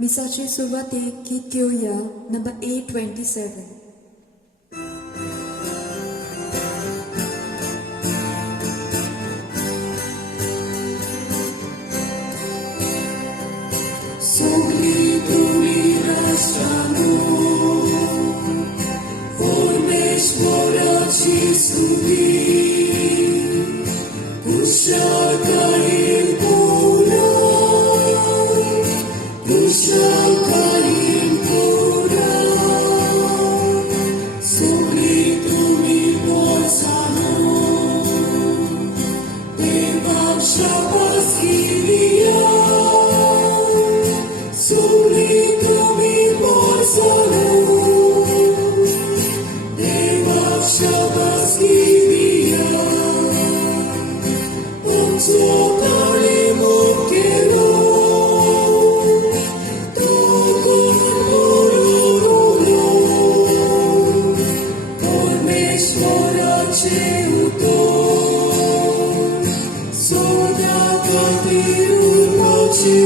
मिसाची सुरवात एक गीत घेऊया number 827. Sogli tumi rastano, ormes moraci sudi, Pushaka il pura, Pushaka il pura, Sogli tumi possano, Devam Shabaskiria. Soli tumi possano, Deva Shabaskiria, Otsotare mokero, Tokon ororo, Ormeshwara cheuto, Soda katiru moche.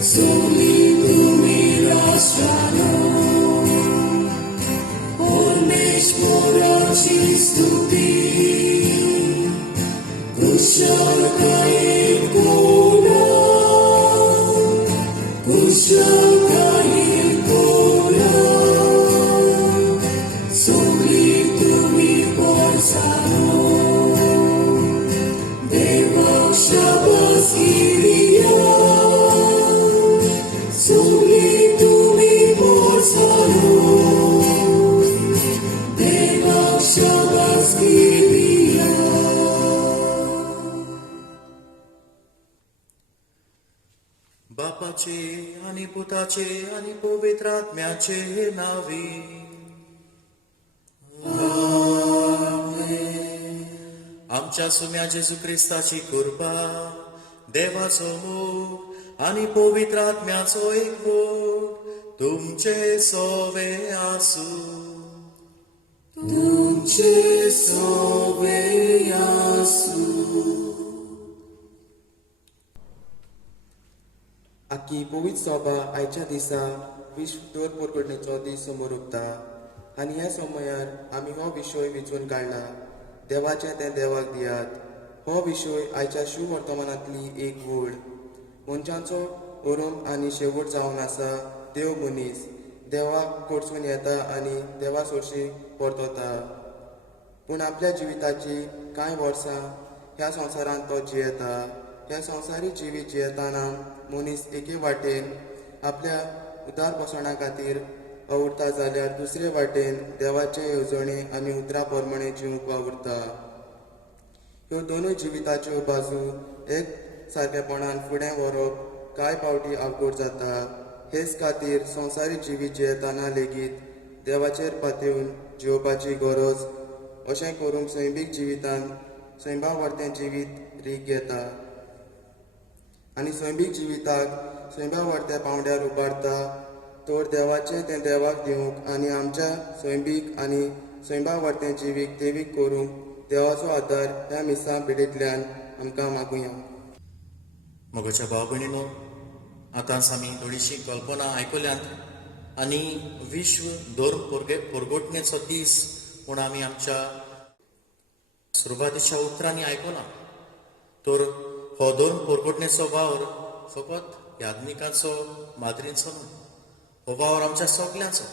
Soli tumi rastano, Ormeshwaraci stuti, Pushaka il pura, Pushaka il pura, Soli tumi possano, Deva Shabaskiria. Soli tumi possano, Deva Shabaskiria. बापाचे आणि पुताचे आणि पवित्रात्म्याचे नावे. आमच्या सुम्या जेजू ख्रिस्ताची कृपा, देवाचो मोग आणि पवित्रात्म्याचो एकवट तुमचे सोवे आसू. तुमचे सोवे आसू. आखी पवित्र सभा आयच्या दिसा विश्व दोर परगडणेचो दीस समोर उरता आनी ह्या समयार आमी हो विशय वेचून काडला. देवाचें तें देवाक दियात. हो विशय आयच्या शिव वर्तमानांतली एक वड. मनशांचो ओरम आनी शेवट जावन आसा देव मनीस देवाक कडसून येता आनी देवा सोडशी परतता. पूण आपल्या जिविताची कांय वर्सां ह्या संवसारांत तो जियेता. ह्या संवसारी जिवीत जियेताना मनीस एके वाटेन आपल्या उदारपसणा खातीर आवडटा जाल्यार दुसरे वाटेन देवाचे येवजणे आनी उतरा प्रमाणे जिवंक वावुरता. ह्यो दोनूय जिविताच्यो बाजू एक सारकेपणान फुडें व्हरप कांय फावटी अवघड जाता. हेच खातीर संवसारी जिवीत जियेताना लेगीत देवाचेर पातयेवन जिवपाची गरज. अशें करूंक सैमीक जिवितांत सैमावर्तें जिवीत रीग घेता आनी सैमीक जिविताक सैमावर्त्या पावंड्यार उबारता. तर देवाचें तें देवाक दिवंक आनी आमच्या सैमीक आनी सैमावर्तें जिवीक देवीक करूंक देवाचो आदार ह्या मिसां पिडेंतल्यान आमकां मागुया. मोगाच्या भाव भयणीनो, आतांच आमी थोडीशी कल्पना आयकल्यांत आनी विश्व दोर परगोटणेचो दीस म्हूण आमी आमच्या सुरवातीच्या उतरांनी आयकलां. तर हो दोर परगोटणेचो वावर फकत याज्ञिकाचो माद्रींचो न्हय. हो वावर आमच्या सगल्यांचो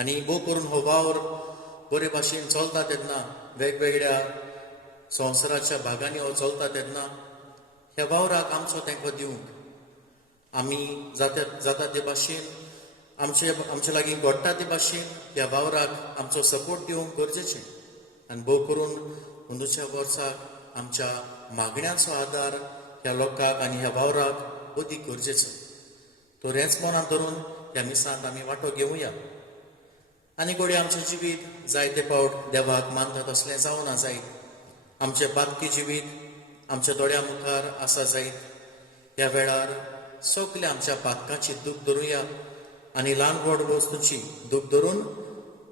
आनी भोव करून हो वावर बरे भाशेन चलता तेन्ना वेगवेगळ्या संवसाराच्या भागांनी हो चलता तेन्ना ह्या वावराक आमचो तेंको दिवंक आमी जाता ते भाशेन आमचे लागीं घडटा ते भाशेन ह्या वावराक आमचो सपोर्ट दिवंक गरजेचें. आनी भोव करून अंदूच्या वर्साक आमच्या मागण्यांचो आदार ह्या लोकांक आनी ह्या वावराक अदीक गरजेचो. तर हेंच मनांत धरून ह्या मिसांत आमी वांटो घेवया आनी घोडे आमचें जिवीत जायते फावट देवाक मानता तसलें जावना जायत. आमचें बातकी जिवीत आमच्या दोळ्या मुखार आसा जायत. ह्या वेळार सगल्या आमच्या पातकांची दूख धरुया आनी ल्हान व्हड वस्तूंची दूख धरून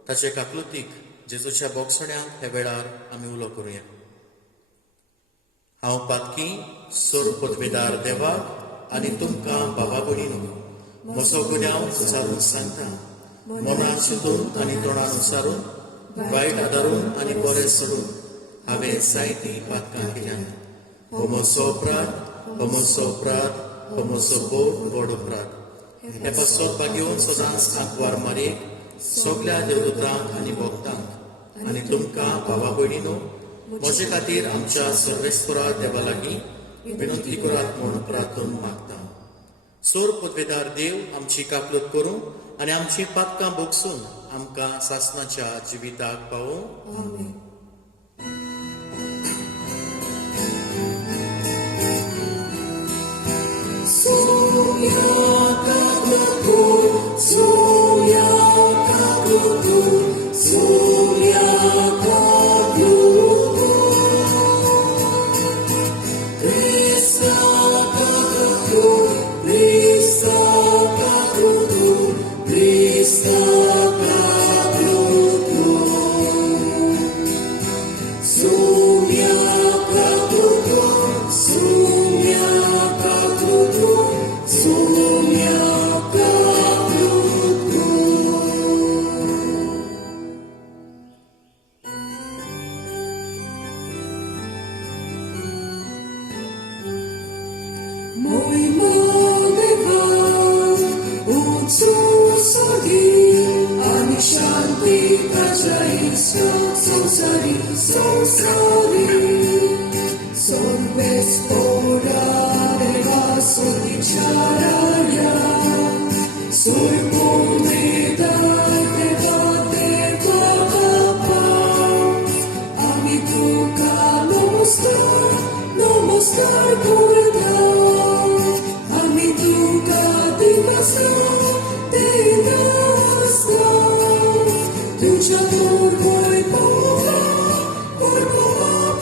ताचे काकलुतीक जेजूच्या बोगसड्यांत ह्या वेळार आमी उलो करुया. हांव पातकी सोर पदवेदार देवाक आनी तुमकां बाबा भयणीनो, म्हजो गुन्यांव विचारून सांगता, मनान चिंतून आनी तोंडान विचारून, वायट आदारून आनी बरें सोडून हांवें जायतीं पातकां केल्यात. हो म्हजो अपराध, हो म्हजो अपराध, हो म्हजो व्हड अपराध. हे पसोवपाक घेवन सदांच आंकवार मारयेक सगळ्या देवदूतांक आनी भक्तांक आनी तुमकां बाबा भयणीनो, म्हजे खातीर आमच्या सर्वेस्परा देवा लागीं विनंती करात म्हूण प्रार्थना मागता. सोर पदवेदार देव आमची कापलत करूं आनी आमची पातकां भोगसून आमकां सासणाच्या जिविताक पावूं. आमेन. Mój Bóg, uczusogi, ani shanti kajaisko, sansari, Sorvespora deva sunicharaya, Sorpomeda deva deva kapa, Amituka namaskar kurda, Amituka dinasta, Tuja turgoi pova,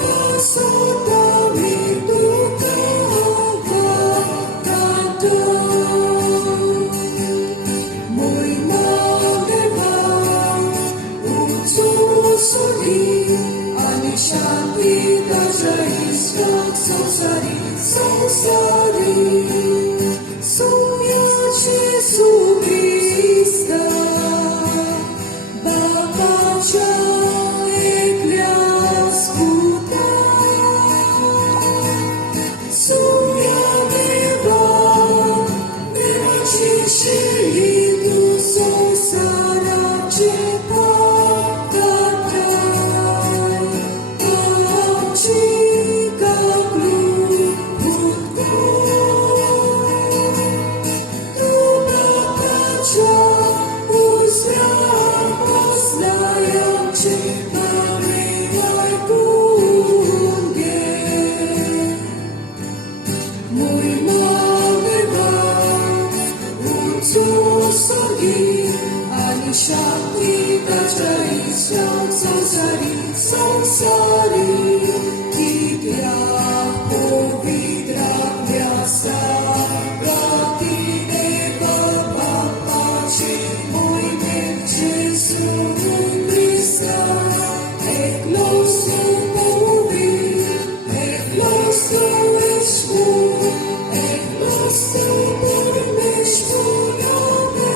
pasota mituka vakata. Mój Madeva, uczusogi, ani shanti kajaiska, sansari, Jesu Krista, Babacia ekliaskuta, Neva cișeli tu sonsara ce păcătai, Acica glubutko, Tu Babacia uzdraposlayam ce pămâiai punge. Mój Madeva, uczusogi, ani shanti kajaiska, sansari, Kitya povidrak vyasa, Pratine papaci, Mój Jesu Krista, eklosu povi, eklosu ishmu, eklosu pormishmu yame,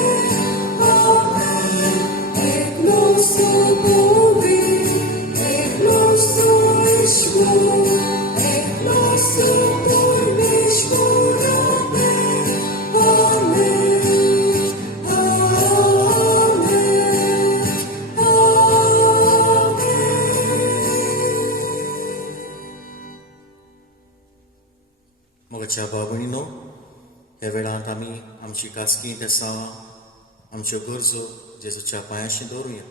Amen. Eklosu povi, eklosu ishmu, eklosu pormishmu yame, Amen. Amen. मोगाच्या बाबणीनो, ह्या वेळांत आमी आमची कासकी देसावां, आमच्यो गरजो जेजूच्या पांयाशी दवरुया.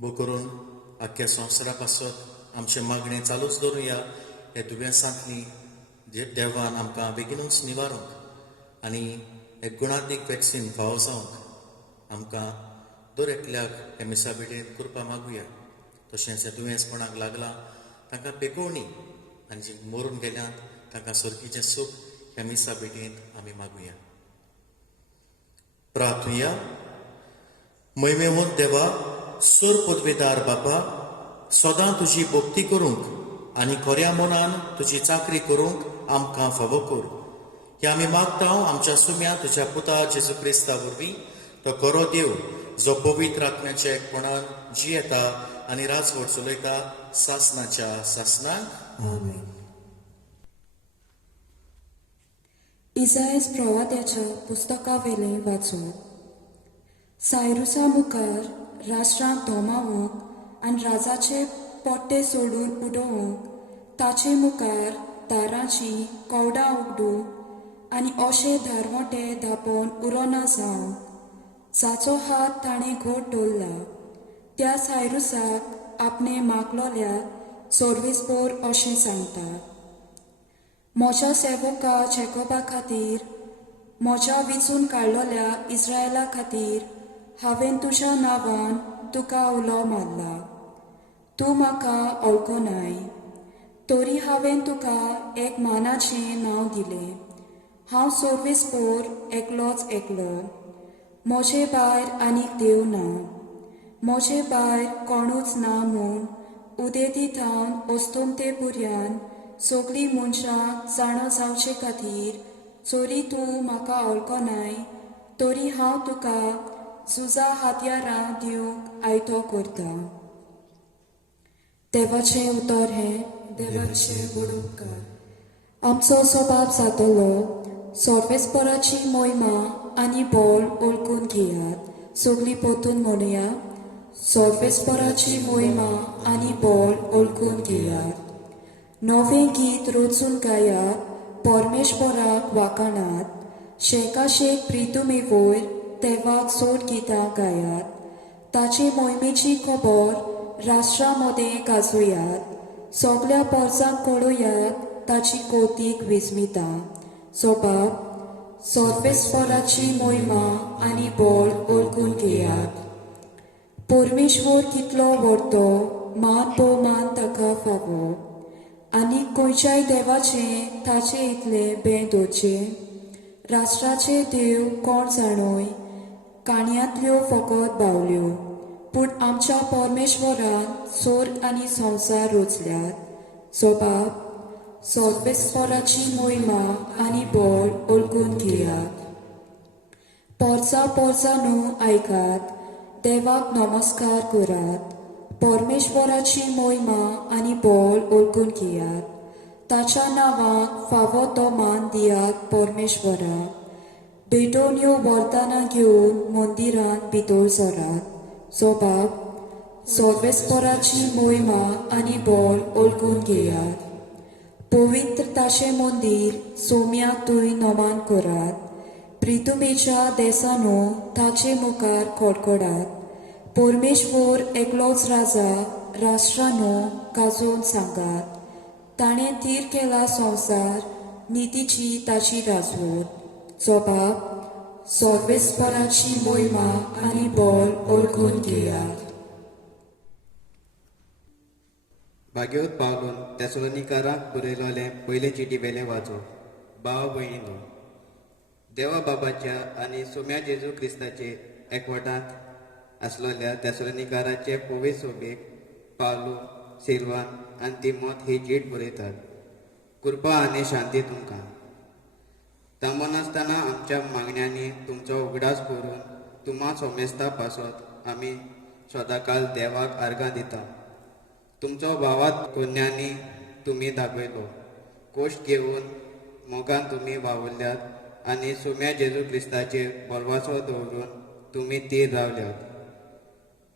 बो करून आख्ख्या संवसारा पासत आमचे मागणें चालूच दवरुया. हे दुयेंसांतली देवान आमकां बेगीनूच निवारूंक आनी एक गुणात्मीक वॅक्सीन फावो जावंक आमकां दर एकल्याक हे मिसा बेटेंत करपा मागुया. तशेंच हे दुयेंस कोणाक लागलां तांकां बेगोवणी आनी जीं मरून गेल्यांत तांकां सर्गीचें सूख ह्या मिसा बेटेंत आमी मागुया. प्रार्थुया. मैमेवंत देवा, सोर पदवेदार बापा, सदां तुजी भक्ती करूंक आनी खऱ्या मनान तुजी चाकरी करूंक आमकां फावो कर. हे आमी मागता आमच्या सुम्या तुज्या पुता जेजू क्रिस्ता वरवीं तो खरो देव जो पवित्र आत्म्याच्या एकपणान जियेता आनी राजवट चलयता सासनाच्या सासनाक. आमेन. इसायास प्रवाद्याच्या पुस्तका वेलें वाचून. सायरुसा मुखार राष्ट्रांक धोमावंक आनी राजाचे पोट्टे सोडून उडोवंक ताचे मुखार दारांची कवडां उगडूंक आनी अशे धारवटे धांपोवन उरोना जावं जाचो हात ताणें घोट दवरला त्या सायरुसाक आपणे मागलोल्याक सोर्वेस्पोर अशें सांगता. म्हज्या सेवका जॅकोबा खातीर, म्हज्या विचून काडलोल्या इस्रायला खातीर हांवें तुज्या नांवान तुका उलो मारला. तूं म्हाका वळखनाय, तरी हांवें तुका एक मानाचें नांव दिलें. हांव सोर्वेस्पोर एकलोच एकलो, म्हजे भायर आनीक देव ना. म्हजे भायर कोणूच ना म्हूण उदेती थावन ओस्तोमते पुर्यान सगळीं मनशां जाणो जावचे खातीर चोरी तूं म्हाका वळखनाय, तरी हांव तुका झुजा हातयारां दिवंक आयतो करता. देवाचें उतर हें. देवाचें बडोवकार. आमचो स्वभाव जातलो सोर्वेस्पराची मोहिमा आनी बोल ओळखून घेयात. सगळीं पोतून म्हणुया, सोर्वेस्पराची मोहिमा आनी बोल ओळखून घेयात. नवें गीत रचून गायात, परमेश्वराक वाखाणात. शेकाशेक प्रितुमे वयर देवाक सोड गितां गायात. ताचे मोहिमेची खबर राष्ट्रां मदें गाजोयात. सगळ्या परजांक कळोयात ताची कौतीक विस्मिता. सोबाब सोर्वेस्पराची मोहिमा आनी बोल ओळखून घेयात. परमेश्वर कितलो व्हडतो, मान भोवमान ताका फावो. आनी खंयच्याय देवाचें ताचे इतलें भें दवरचें. राष्ट्राचे देव कोण जाणोय, काणयांतल्यो फकत बावल्यो. पूण आमच्या परमेश्वरान स्वर्ग आनी संवसार रचल्यात. सोबाब सोर्वेस्पराची मोहिमा आनी बोल ओळखून घेयात. पोरसा पोरसांनो आयकात, देवाक नमस्कार करात. परमेश्वराची मोहिमा आनी बोल ओळखून घेयात. ताच्या नांवाक फावो तो मान दियात परमेश्वराक. बेटोन्यो वरदानां घेवन मंदिरांत भितर सरात. सोबाब सोर्वेस्पराची मोहिमा आनी बोल ओळखून घेयात. पवित्र ताशें मंदीर सोम्याक तुय नमान करात. प्रितुमेच्या देसानो ताचे मुखार कडकडात. परमेश्वर एकलोच राजा, राष्ट्रांनो गाजोवन सांगात. ताणें थीर केला संवसार, नितीची ताची राजवट. सोबाब सोर्वेस्पराची मोहिमा आनी बोल ओळखून घेयात. भाग्योत पावलून तेसलोनिकारांक बरयलोलें पयलें चिटी वेलें वाचो. भाव भयणीनो, देवा बाबाच्या आनी सोम्या जेजू क्रिस्ताचे एकवटांत आसलोल्या तेसलोनिकाराचे पवित्र सोबेक पावलू, सिल्वान आनी तिमोथ ही चीट बरयतात. कृपा आनी शांती तुमकां. थांबनासतना आमच्या मागण्यांनी तुमचो उगडास करून तुमा सोमेस्ता पासत आमी सदांकाल देवाक आर्गां दिता. तुमचो भावात कोन्यांनी तुमी दाखयलो. कोश्ट घेवन मोगान तुमी वावुरल्यात आनी सोम्या जेजू क्रिस्ताचेर बोरवासो दवरून तुमी तीर रावल्यात.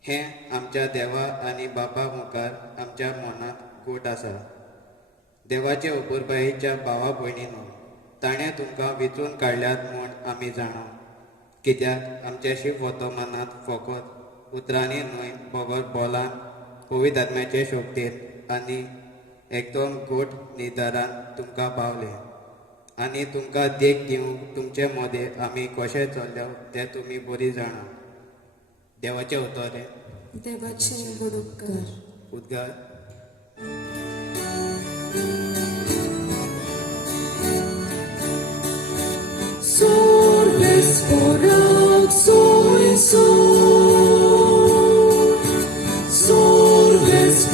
हें आमच्या देवा आनी बापा मुखार आमच्या मनांत गोट आसा. देवाचे उबरबायेच्या भावा भयणीनो, ताणें तुमकां वेचून काडल्यात म्हूण आमी जाणा. कित्याक आमच्या शिव वर्तमानांत फकत उतरांनी न्हय, बगर बोलान, पवित्र आत्म्याचे शोभतेर आनी एकदम गोट निर्धारान तुमकां पावले. आनी तुमकां देख दिवंक तुमचे मदें आमी कशें चल्ल्या तें तुमी बरी जाणा. देवाचें उतर हें. देवाचें बडोवकार. उद्गार. Sorvesporak soiso, sorvesporak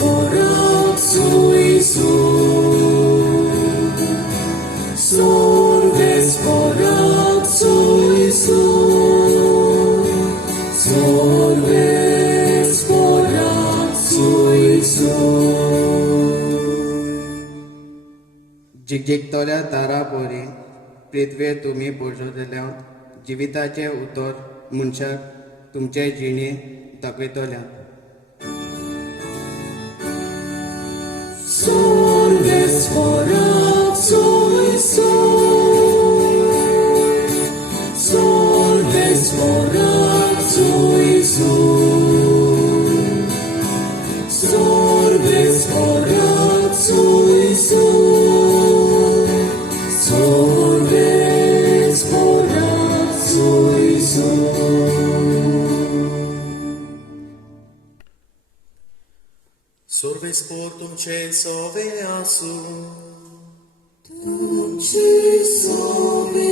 soiso, sorvesporak जिगजिगतल्या तारा पोरी पृथ्वेर तुमी पोरजोतल्या जिविताचे उतर मनशाक तुमचे जिणे दाखयतल्या. Solvesforat sojso, Solvesforat sojso, Solvesforat sojso, Solvesforat sojso. Sorvespor तुमचे सोवे आसू, तुमचे सोवे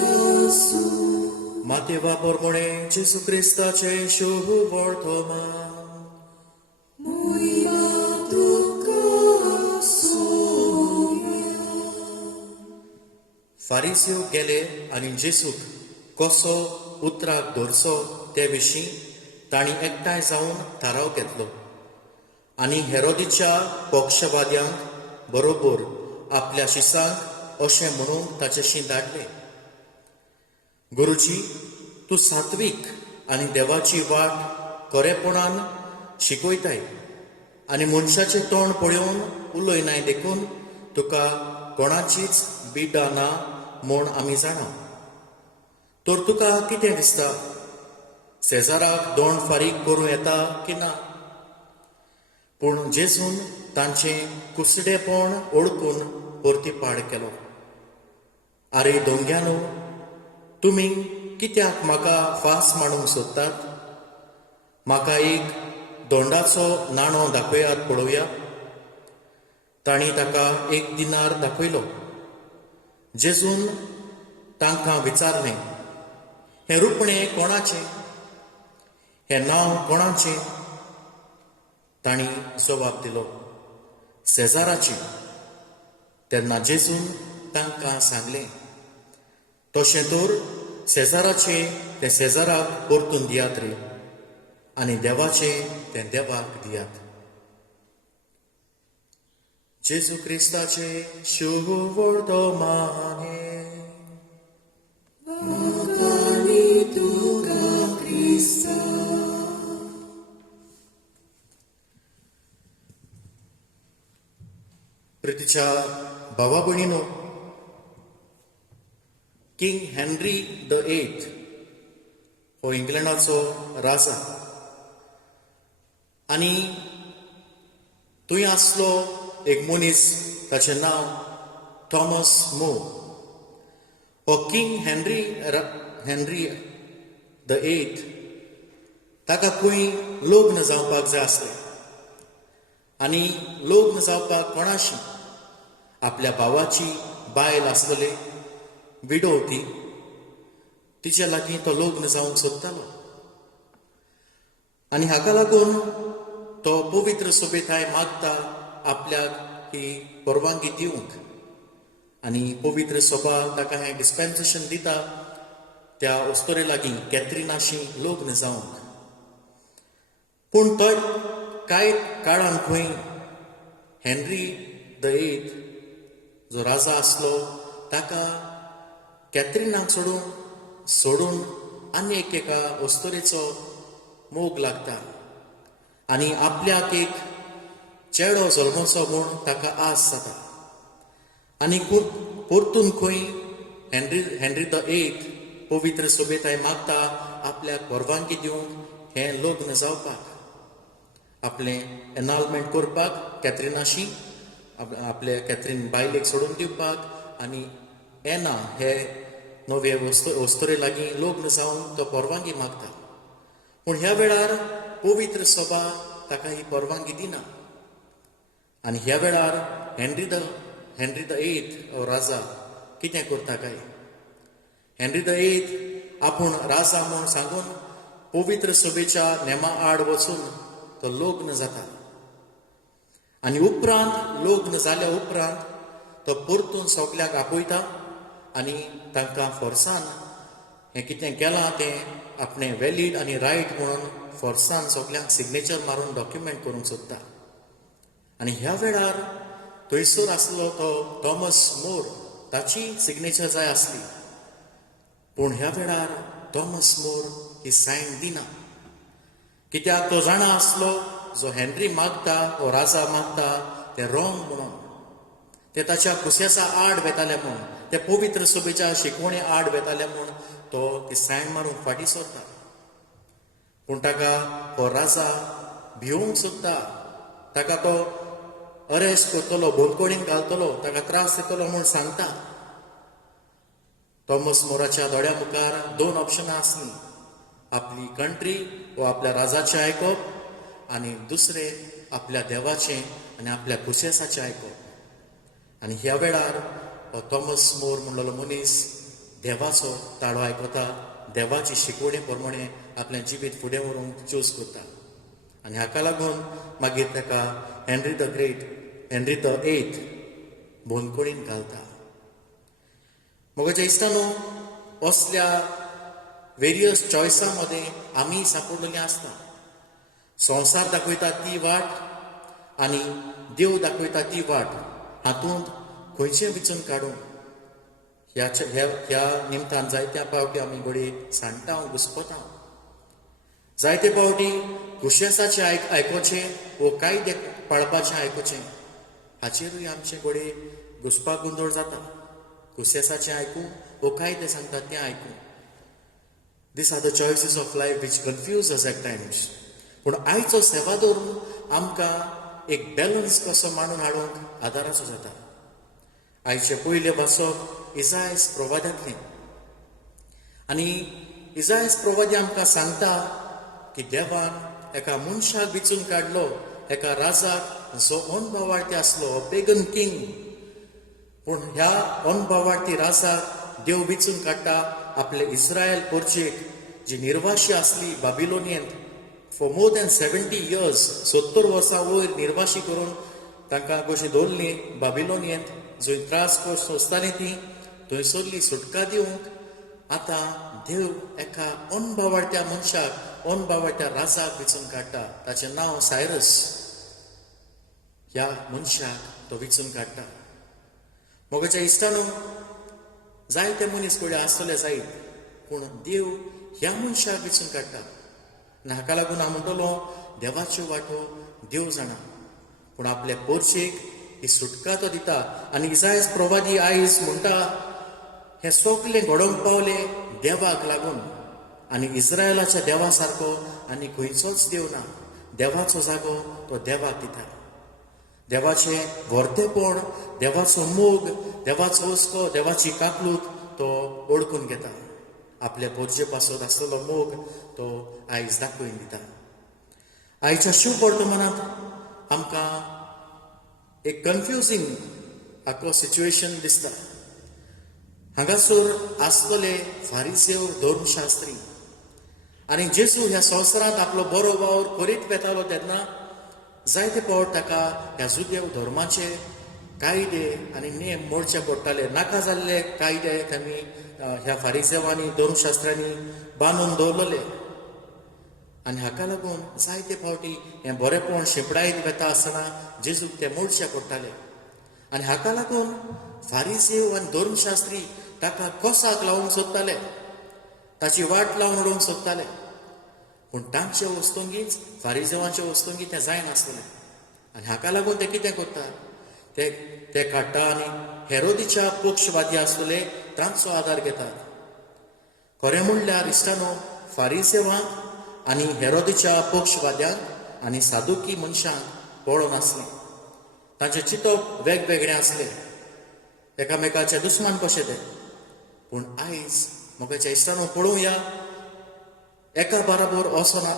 आसू, मातेवा पोरमोणे जेसू क्रिस्ताचे शुभ वर्तमान. मुया तुका सोव्या. फारिसियो गेले आनी जेसूक कसो उतराक दवरचो ते विशीं तांणी एकठांय जावन थाराव घेतलो आनी हेरोदीच्या पक्षवाद्यांक बरोबर आपल्या शिसांक अशें म्हणून ताचेशी धाडले. गुरुजी, तूं सात्वीक आनी देवाची वाट खरेपणान शिकयताय आनी मनशाचें तोंड पळोवन उलयनाय देखून तुका कोणाचीच बिडा ना म्हूण आमी जाणा. तर तुका कितें दिसता, सेजाराक दोंड फारीक करूं येता की ना? पूण जेजून तांचें कुसडेपण ओळखून परती पाड केलो. आरे दोंग्यानो, तुमी कित्याक म्हाका फास मारूंक सोदतात? म्हाका एक दोंडाचो नाणो दाखयात पळोवया. तांणी ताका एक दिनार दाखयलो. जेजून तांकां विचारलें, हें रुपणें कोणाचें? हें नांव कोणाचें? तांणी जबाब दिलो, सेजाराची. तेन्ना जेजून तांकां सांगलें, तशें तर सेजाराचें तें सेजाराक परतून दियात रे, आनी देवाचें तें देवाक दियात. जेजू क्रिस्ताचे शुभ वर्तमान. वगानी तुका क्रिस्ता. प्रितीच्या भावा भयणीनो, किंग हेनरी द एथ हो इंग्लंडाचो राजा आनी थंय आसलो एक मनीस, ताचें नांव थॉमस मोर. हो किंग हेनरी द एथ ताका खंय लग्न जावपाक जाय आसलें आनी लग्न जावपाक कोणाशी? आपल्या भावाची बायल आसलेली विडो ती, तिच्या लागीं तो लग्न जावंक सोदतालो. आनी हाका लागून तो पवित्र सभेंताय मागता आपल्याक ही परवानगी दिवंक. आनी पवित्र सभा ताका हें डिस्पेन्सेशन दिता त्या अस्तोरे लागीं कॅथरीनाशी लग्न जावंक. पूण तो कांय काळान खंय हेनरी द एथ जो राजा आसलो ताका कॅथरीनाक सोडून आनी एका अस्तोरेचो मोग लागता आनी आपल्याक एक चेडो जल्मचो म्हूण ताका आस जाता. आनी परतून खंय हेनरी द एथ पवित्र सभेंताय मागता आपल्याक परवानगी दिवंक हें लग्न जावपाक, आपलें एनॉलमेंट करपाक कॅथरीनाशी, आपले कॅथरीन बायलेक सोडून दिवपाक आनी एना हे नवे अस्तोरे लागीं लग्न जावंक तो परवानगी मागता. पूण ह्या वेळार पवित्र सभा ताका ही परवानगी दिना. आनी ह्या वेळार हेनरी द एथ राजा कितें करता काय? हेनरी द एथ आपूण राजा म्हूण सांगून पवित्र सभेच्या नेमा आड वचून तो लग्न जाता. आनी उपरांत लग्न जाल्या उपरांत तो परतून सगल्याक आपयता आनी तांकां फोर्सान हें कितें केलां तें आपणें वॅलीड आनी रायट म्हणून फोर्सान सगल्यांक सिग्नेचर मारून डॉक्युमेंट करूंक सोदता. आनी ह्या वेळार थंयसर आसलो तो थॉमस मोर ताची सिग्नेचर जाय आसली. पूण ह्या वेळार थॉमस मोर ही सायन दिना. कित्याक तो जाणा आसलो जो हेनरी मागता वो राजा मागता ते रॉंग म्हणून. ते ताच्या कुस्यासा आड वेताले म्हूण, ते पवित्र सभेच्या शिकवणे आड वेताले म्हूण तो ती सायन मारून फाटीं सरता. पूण ताका हो राजा भिवूंक सोदता. ताका तो अरेस्ट करतलो, बोलकोणीन घालतलो, ताका त्रास दितलो म्हूण सांगता. थॉमस मोराच्या दोळ्या मुखार 2 ऑप्शनां आसलीं. आपली कंट्री वो आपल्या राजाचें आयकप आनी दुसरें आपल्या देवाचें आनी आपल्या कुसेसाचें आयकप. आनी ह्या वेळार हो थॉमस मोर म्हणलेलो मनीस देवाचो ताळो आयकता, देवाची शिकवणे प्रमाणे आपलें जिवीत फुडें व्हरूंक चूज करता. आनी हाका लागून मागीर ताका Henry the great, Henry the 8th बोनकुडीन घालता. म्हज्या इश्टानो, असल्या वेरियस चॉयसा मदें आमी सांपडलेलीं आसता. संवसार दाखयता ती वाट आनी देव दाखयता ती वाट, हातूंत खंयचें विचून काडूं. ह्या निमतान जायत्या फावटी आमी घडी सांडटा, घुस्पता. जायते फावटी कुशेसाचें आयकोचें वो कायदे पाळपाचें आयकोचें हाचेरूय आमचे घडी घुसपाक गोंदळ जाता. कुसेसाचें आयकूं वो कायदे सांगता तें आयकूं. These are the choices of life which confuse us at times. पूण आयचो सेवादोर आमकां एक बॅलन्स कसो मांडून हाडूंक आदाराचो जाता. आयचे पयले वाचप इसायास प्रवाद्यांतलें. आनी इसायास प्रवादी आमकां सांगता की देवान एका मनशाक विचून काडलो, एका राजाक जो अनभावार्थी आसलो, पेगन किंग. पूण ह्या अनभावार्थी राजाक देव विचून काडटा आपले इस्रायल पोरचेक, जी निर्वाशी आसली बाबिलोनियेंत फॉर मोर दॅन 70 years, 70 वर्सां वयर निर्वाशी करून तांकां कशी दवरली बाबिलोनियेंत, जंय त्रास सोंसतालीं तीं, थंयसरली सुटका दिवंक आतां देव एका अनभावार्थ्या मनशाक, अनभावार्थ्या राजाक विचून काडटा. ताचें नांव सायरस. ह्या मनशाक तो विचून काडटा. मोगाच्या इश्टानो, जायते मनीस कडेन आसतले जायत, पूण देव ह्या मनशाक विचून काडटा. आनी हाका लागून हांव म्हणटलो, देवाच्यो वाटो देव जाणा, पूण आपल्या पोरचेक ही सुटका तो दिता. आनी इसायास प्रवादी आयज म्हणटा, हें सगलें घडोवंक पावलें देवाक लागून. आनी इस्रायलाच्या देवा सारको आनी खंयचोच देव ना. देवाचो जागो तो देवाक दिता. देवाचें व्हरतेपण, देवाचो मोग, देवाचो हुस्को, देवाची काकलूक तो ओळखून घेता. आपल्या पोरचे पासत आसलेलो मोग तो आयज दाखोवन दिता. आयच्या शुभ वर्तमानांत आमकां एक कन्फ्युजींग आख्खो सिच्युएशन दिसता. हांगासर आसतले फारिसेव धर्मशास्त्री. आनी जेजू ह्या संवसारांत आपलो बरो वावर करीत वेतालो तेन्ना जायते फावट ताका ह्या जुदेव धर्माचे कायदे आनी नेम मोडचे पडटाले. नाका जाल्ले कायदे तांणी ह्या फारिसेवांनी, धर्मशास्त्रांनी बांदून दवरलेले. आनी हाका लागून जायते फावटी हें बरेपण शिंपडायत वेता आसतना जेजूक ते मोडचे पडटाले. आनी हाका लागून फारिसेव आनी धर्मशास्त्री ताका कोसाक लावंक सोदताले, ताची वाट लावन उडोवंक सोदताले. पूण तांचे वस्तुंगीच, फारिसेवांचे वस्तुंगी तें जायनासलें. आनी हाका लागून ते कितें करता, ते काडटा आनी हेरोदीच्या पक्षवादी आसलेले तांचो आदार घेतात. खरें म्हणल्यार इश्टानो, फारिसेवांक आनी हेरोदीच्या पक्षवाद्यांक आनी सादुकी मनशांक पळोवन आसलें. तांचें चिंतप वेगवेगळें आसलें, एकामेकाचे दुस्मान कशे ते. पूण आयज मोगाच्या इश्टानो पळोवया, एका बराबर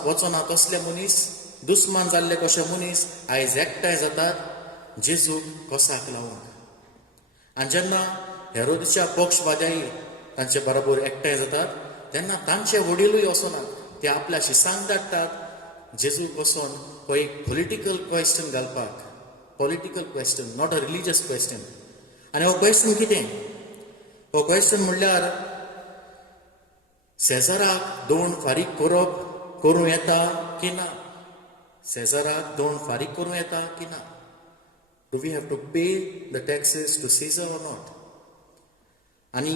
वचना तसले मनीस, दुस्मान जाल्ले कशे मनीस आयज एकठांय जातात जेजूक कोसाक लावंक. आनी जेन्ना हेरोदीच्या पक्षवाद्याय तांचे बराबर एकठांय जातात तेन्ना तांचे वडीलूय वचनात. ते आपल्या शिसांक धाडटात जेजूक वचोन हो एक पॉलिटिकल क्वेश्चन घालपाक. Political question, not a religious question. आनी हो क्वेश्चन कितें? हो क्वेश्चन म्हणल्यार सेजाराक 2 फारीक करूं येता की ना? सेजाराक 2 फारीक करूं येता की ना? Do we have to pay the taxes to Caesar or not? आनी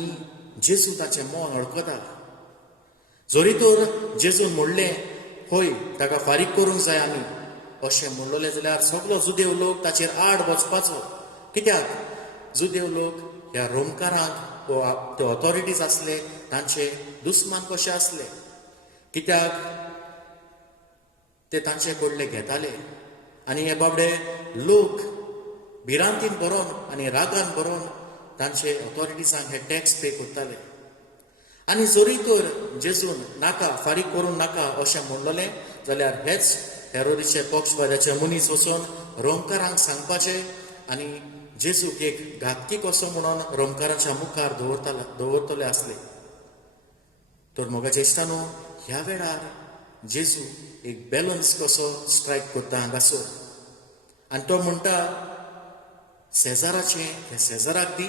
जेजू ताचें मोल वळखता. जोरी तर जेजून म्हणलें होय ताका फारीक करूंक जाय आमी अशें म्हणलोलें जाल्यार सगलो जुदेव लोक ताचेर आड वचपाचो. कित्याक जुदेव लोक ह्या रोमकारांक वा ते ऑथॉरिटीज आसले तांचे दुस्मान कशे आसले. कित्याक ते तांचे कडले घेताले आनी हे बाबडे लोक भिरांतीन बरोवन आनी रागान बरोवन तांचे ऑथॉरिटीजांक हे टॅक्स पे करताले. आनी जोरी तर जेजून नाका फारीक करूंक नाका अशें म्हणलोलें जाल्यार हेच हेरोदीचे पक्षवाद्याचे मनीस वचून रोमकारांक सांगपाचें आनी जेजूक एक घातकी कसो म्हणून रोमकारांच्या मुखार दवरतले आसले. तर मोगाच्या इश्टानो ह्या वेळार जेजू एक बॅलन्स कसो स्ट्रायक करता हांगासर आनी तो म्हणटा सेजाराचें तें सेजाराक दी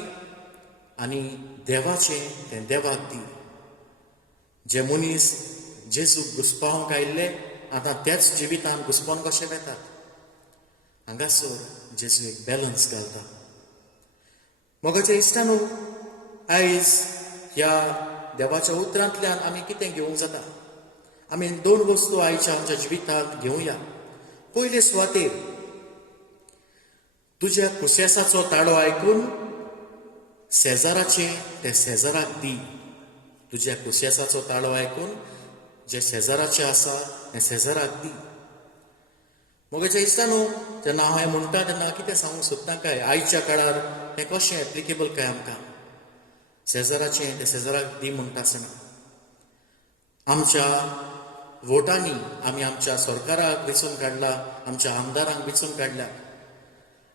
आनी देवाचें तें देवाक दी. जे मनीस जेजूक घुस्पावंक आयिल्ले आतां तेच जिवितांत घुस्पोन कशे वेतात. हांगासर जेजू एक बॅलन्स घालता. मोगाच्या इश्टानो आयज ह्या देवाच्या उतरांतल्यान आमी कितें घेवंक जाता? आमी 2 वस्तू आयच्या आमच्या जिवितांत घेवया. पयले सुवातेर तुज्या कुसेसाचो ताळो आयकून सेजाराचें तें सेजाराक दी. तुज्या कुसेसाचो ताळो आयकून जे सेजाराचें आसा तें सेजाराक दी. मोगाच्या इश्टानो जेन्ना हांव हें म्हणटा तेन्ना कितें सांगूंक सोदता काय आयच्या काळार हें कशें एप्लिकेबल काय आमकां? सेजाराचें तें सेजाराक दी म्हणटा आसतना आमच्या वोटांनी आमी आमच्या सरकाराक वेंचून काडला, आमच्या आमदारांक वेंचून काडल्या.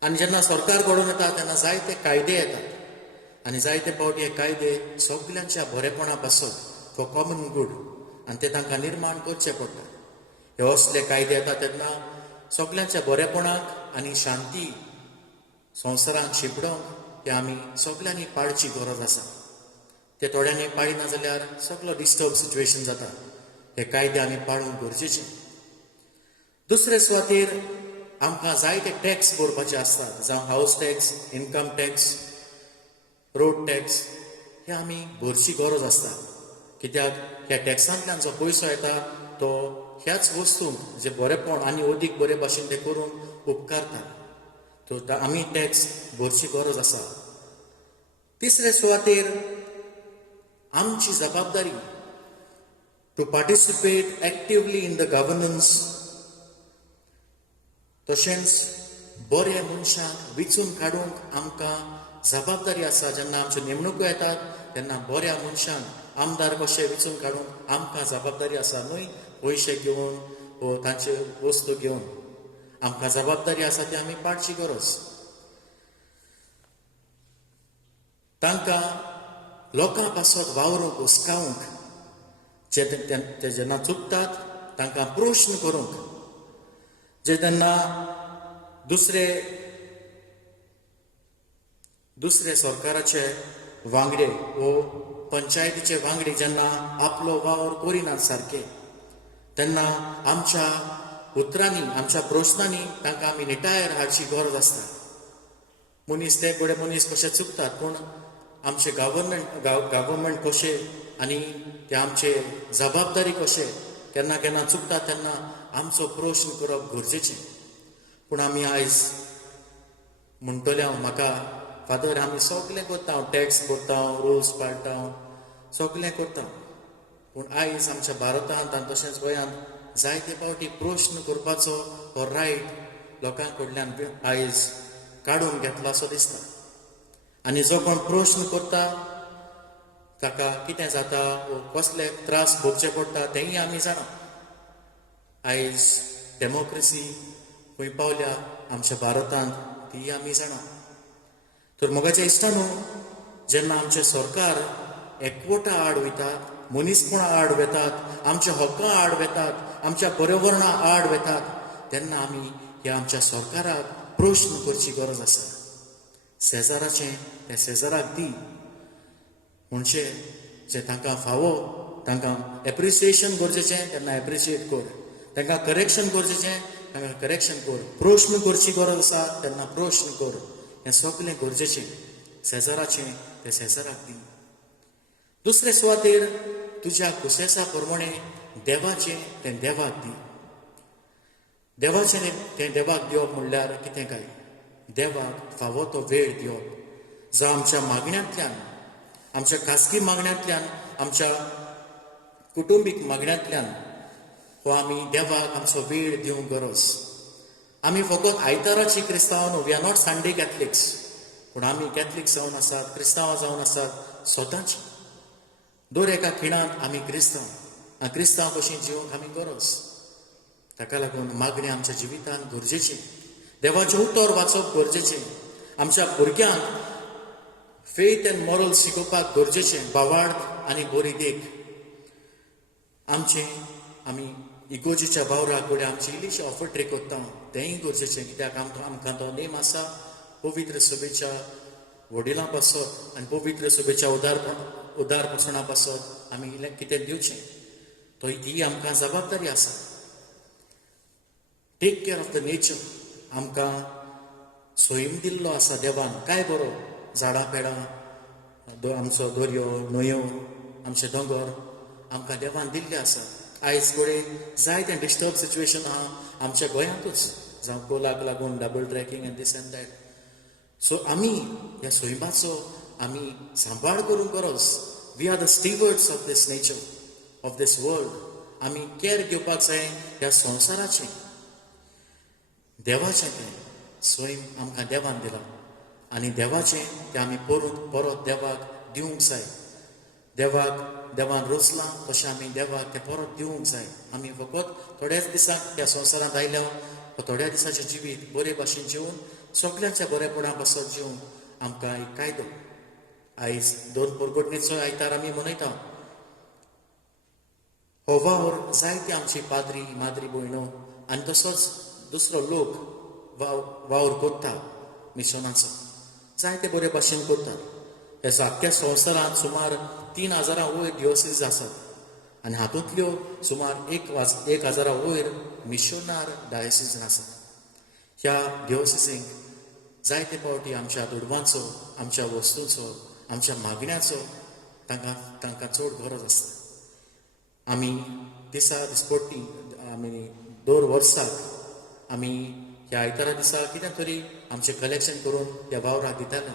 आनी जेन्ना सरकार घडोवन येता तेन्ना जायते कायदे येतात आनी जायते फावटी हे कायदे सगल्यांच्या बरेपणा पासत फॉर कॉमन गूड आनी ते तांकां निर्माण करचे पडटा. हे असले कायदे येता तेन्ना सगल्यांच्या बरेपणाक आनी शांती संवसारांत शिपडोवंक हे आमी सगल्यांनी पाळची गरज आसा. ते थोड्यांनी पाळिना जाल्यार सगलो डिस्टर्ब सिच्युएशन जाता. हे कायदे आमी पाळूंक गरजेचे. दुसरे सुवातेर आमकां जायते टॅक्स भरपाचे आसतात जावं हावस tax, income tax, road tax हे आमी भरची गरज आसता. कित्याक ह्या टॅक्सांतल्यान जो पयसो येता तो ह्याच वस्तूंक जे बरेपण आनी अदीक बरे भाशेन ते करून उपकारता. तो आमी टॅक्स भरची गरज आसा. तिसरे सुवातेर आमची जबाबदारी to participate actively in the governance. तशेंच बरे मनशांक वेंचून काडूंक आमकां जबाबदारी आसा. जेन्ना आमच्यो नेमणुको येतात तेन्ना बऱ्या मनशांक आमदार कशे वेंचून काडूंक आमकां जबाबदारी आसा. न्हय पयशे घेवन वा तांचे वस्तू घेवन आमकां जबाबदारी आसा ती आमी पाळची गरज. तांकां लोकां पासत वावरूंक हुस्कावंक ते जेन्ना चुकतात तांकां प्रश्न करूंक. जे तेन्ना दुसरे सरकाराचे वांगडे वो पंचायतीचे वांगडी जेन्ना आपलो वावर करिनात सारके तेन्ना आमच्या उतरांनी आमच्या प्रश्नांनी तांकां आमी निटायर हाडची गरज आसता. मनीस ते कडेन मनीस कशे चुकतात पूण आमचे गव्हर्नमेंट कशे आनी ते आमचे जबाबदारी कशे केन्ना केन्ना चुकतात तेन्ना आमचो प्रश्न करप गरजेचें. पूण आमी आयज म्हणटले हांव म्हाका फादर आमी सगळें करता, हांव टॅक्स भरता, रुल्स पाळटा, सगळें करता. पूण आयज आमच्या भारतांत आनी तशेंच गोंयांत जायते फावटी प्रश्न करपाचो हो रायट लोकां कडल्यान आयज काडून घेतला असो दिसता. आनी जो कोण प्रश्न करता ताका कितें जाता वो कसले त्रास भोगचे पडटा तेंय आमी जाणा. आयज डेमोक्रेसी खंय पावल्या आमच्या भारतांत ती आमी जाणा. तर मोगाच्या इश्टानो जेन्ना आमचे सरकार एकवटा आड वयतात, मनीसपणा आड वेतात, आमच्या हक्कां आड वेतात, आमच्या पर्यावरणा आड वेतात तेन्ना आमी ह्या आमच्या सरकाराक प्रश्न करची गरज आसा. सेजाराचें तें सेजाराक दी म्हणजे जे तांकां फावो तांकां एप्रिसिएशन गरजेचें तेन्ना एप्रिशिएट कर. तांकां करेक्शन गरजेचें तांकां करेक्शन कर, प्रश्न करची गरज आसा तेन्ना प्रश्न कर. हें सगळें गरजेचें. शेजाराचें तें शेजाराक दी. दुसरे सुवातेर तुज्या कुसेसा प्रमाणे देवाचें तें देवाक दी. देवाचें तें देवाक दिवप म्हणल्यार कितें काय? देवाक फावो तो वेळ दिवप. जावं आमच्या मागण्यांतल्यान, आमच्या खासगी मागण्यांतल्यान, आमच्या कुटुंबीक मागण्यांतल्यान हो आमी देवाक आमचो वेळ दिवंक गरज. आमी फकत आयताराची क्रिस्तांव न्हू. We are not Sunday Catholics. पूण आमी कॅथलीक जावन आसात, क्रिस्तांवां जावन आसात स्वताची. दर एका खिणांत आमी क्रिस्तांव, क्रिस्तांव कशीं जिवंक आमी गरज. ताका लागून मागणी आमच्या जिवितांत गरजेची. देवाचें उतर वाचप गरजेचें. आमच्या भुरग्यांक फेथ एंड मॉरल शिकोवपाक गरजेचें. बावार्द आनी बरी देख. आमी इगोजेच्या वावराक कडेन आमची इल्लीशी ऑफर कोत्ता तेंय गरजेचें. कित्याक आमकां तो नेम आसा पवित्र सभेच्या वडिलां पासत आनी पवित्र सभेच्या उदारपसणा पासत आमी कितें दिवचें. तो ही आमकां जबाबदारी आसा. Take care of the nature. आमकां सोयम दिल्लो आसा देवान. काय बरो झाडां पेडां, आमचो दर्यो, न्हंयो, आमचे दोंगर आमकां देवान दिल्ले आसात. आयज कडेन जायतें डिस्टर्ब सिच्युएशन आहा आमच्या गोंयांतूच, जावं कोलाक लागून double tracking and this and that. So आमी ह्या सोयमाचो आमी सांबाळ करूंक गरज. We are the stewards of this nature, of this world. आमी केअर घेवपाक जाय ह्या संवसाराचें. देवाचें तें स्वयं आमकां देवान दिलां आनी देवाचें तें आमी परत देवाक दिवंक जाय. देवान रोचलां तशें आमी देवाक तें परत दिवंक जाय. आमी फकत थोड्याच दिसांक ह्या संवसारांत आयल्या थोड्या दिसाचें जिवीत बरे भाशेन जिवन सगळ्यांच्या बरेपणा पासत जिवंक आमकां एक कायदो. आयज 2 परगटणेचो आयतार आमी मनयता. हो वावर जायते आमची पाद्री माद्री भयणो आनी तसोच दुसरो लोक वावर कोत्ता मिशनाचो. जायते बरे भाशेन कोत्तात. ह्या आख्ख्या संवसारांत सुमार 3000 वयर डिओसीस आसात आनी हातूंतल्यो सुमार 1000 वयर मिशनार डायसीस आसात. ह्या डिओसिसींक जायते फावटी आमच्या दुडवांचो, आमच्या वस्तूंचो, आमच्या मागण्याचो तांकां चड गरज आसता. आमी दिसपट्टी आमी दर वर्साक आमी ह्या आयतारा दिसा कितें तरी आमचें कलेक्शन करून ह्या वावराक दिताले.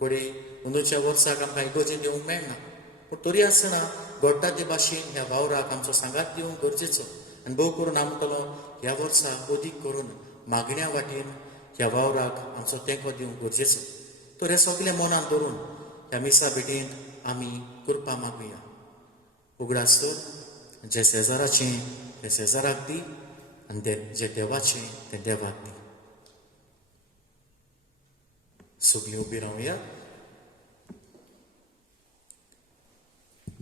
फुडें अंदूच्या वर्साक आमकां इगोजेन दिवंक मेळना. पूण तरी आसतना घडटा ते भाशेन ह्या वावराक आमचो सांगात दिवंक गरजेचो. आनी भोव करून आमकां ह्या वर्सा अदीक करून मागण्या वाटेन ह्या वावराक आमचो तेंको दिवंक गरजेचो. तर हें सगळें मनांत दवरून ह्या मिसा भेटेंत आमी कृपा मागुया. उगडास तर जें शेजाराचें तें शेजाराक दी आनी जें देवाचें तें देवाक दी. सगळीं उबी रावया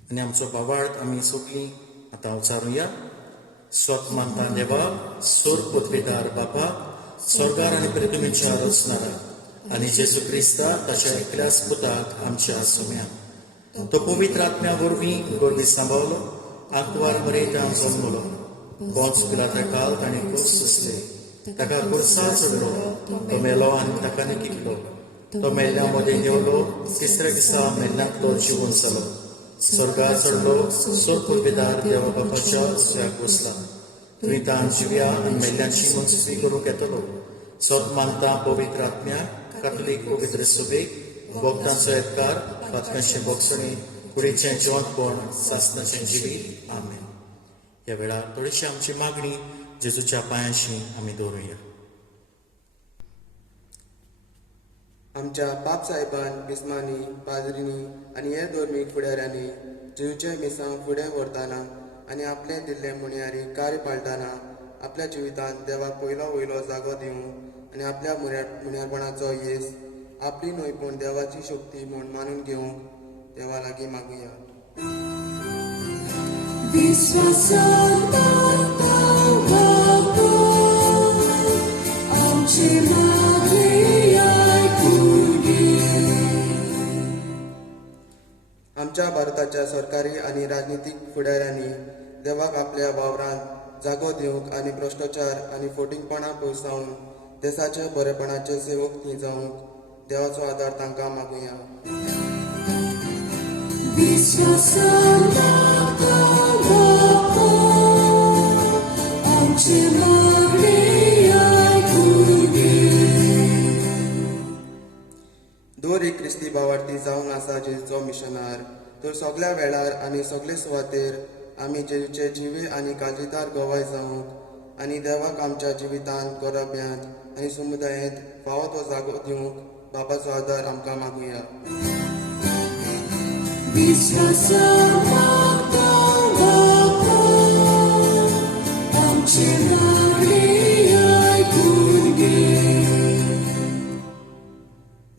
आनी आमचो बाबार्थ आमी सगळीं आतां उचारुया. स्वत मानता देवा, सोर पदवीदार बापा, स्वर्गार आनी पृथ्वीच्या रचणारा आनी जेजू क्रिस्ता ताच्या एकल्याच पुताक आमच्या सुम्यान तो पवित्र आत्म्या वरवीं गर्दी सांबाळलो, आंतवार मरयता जल्मलो, पोंच पिलाता काल ताणें क्रूस सोंसले, ताका खुर्सा चडलो, तो मेलो आनी ताका निकितलो, तो मेल्ल्या मदें देंवलो, तिसऱ्या दिसा मेल्ल्यांतलो जिवून जालो, स्वर्गार चडलो, सोर पदवीदार देवा बापाच्या सुयाक बसला, थंय ताण जिव्या आनी मेल्ल्यांची मनसुबी करूंक येतलो. स्वत मानता पवित्र आत्म्याक, कातोलीक पवित्र सभेक, भक्तांचो येतकार, पातकांचे भोगसणी, कुडीचें जिवंतपण, सासणाचें जिवीत. आमेन. ह्या वेळार थोडीशी आमची मागणी जेजूच्या पांयांशी आमी दवरुया. आमच्या बाप साहेबान, बिस्मांनी, पाद्रींनी आनी हे धर्मीक फुडाऱ्यांनी जेजूच्या मिसांक फुडें व्हरतना आनी आपलें दिल्लें मुण्यारी कार्य पाळटना आपल्या जिवितांत देवाक पयलो वयलो जागो दिवंक आनी आपल्या मुण्यारपणाचो येस आपली न्हयपण देवाची शक्ती म्हूण मानून घेवंक देवा लागीं मागुया. विश्वासांत बापा, आमची मागणी आयकून घे. आमच्या भारताच्या सरकारी आनी राजनितीक फुडाऱ्यांनी देवाक आपल्या वावरांत जागो दिवंक आनी भ्रश्टाचार आनी फोटिंगपणां पयसावन देशाचे बरेपणाचे सेवक ती जावंक देवाचो आदार तांकां मागुया. विश्वासान मागता बापा, आमचे मागणे आयकून घे. दर एक क्रिस्ती भावार्थी जावन आसा जेजूचो मिशनार. तर सगळ्या वेळार आनी सगळे सुवातेर आमी जेजूचे जिवे आनी काळजीदार गोवाय जावंक आनी देवाक आमच्या जिवितांत गरब्यांत आनी समुदायांत फावो तो जागो दिवंक बापाचो आदार आमकां मागुया. विश्वासान मागता बापा, आमचे मागणे आयकून घे.